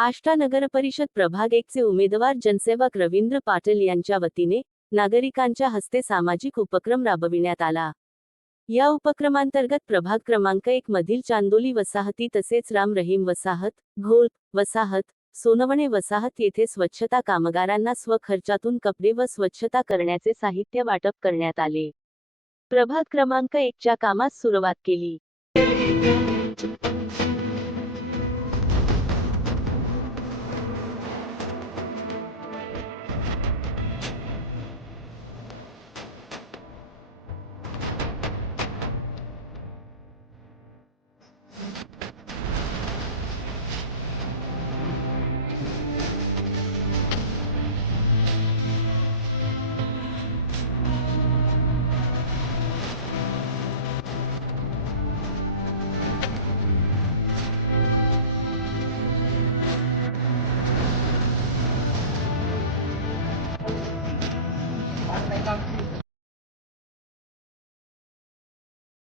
आष्टा नगरपरिषद प्रभाग 1चे उमेदवार जनसेवक रवींद्र पाटील यांच्या वतीने नागरिकांच्या हस्ते सामाजिक उपक्रम राबविण्यात आला। या उपक्रमांतर्गत प्रभाग क्रमांक 1 मधील चांदोली वसाहती तसेच राम रहीम वसाहत, घोळ वसाहत, सोनवणे वसाहत येथे स्वच्छता कामगारांना स्वखर्चातून कपडे व स्वच्छता करण्याचे साहित्य वाटप करण्यात आले। प्रभाग क्रमांक 1 च्या कामास सुरुवात केली।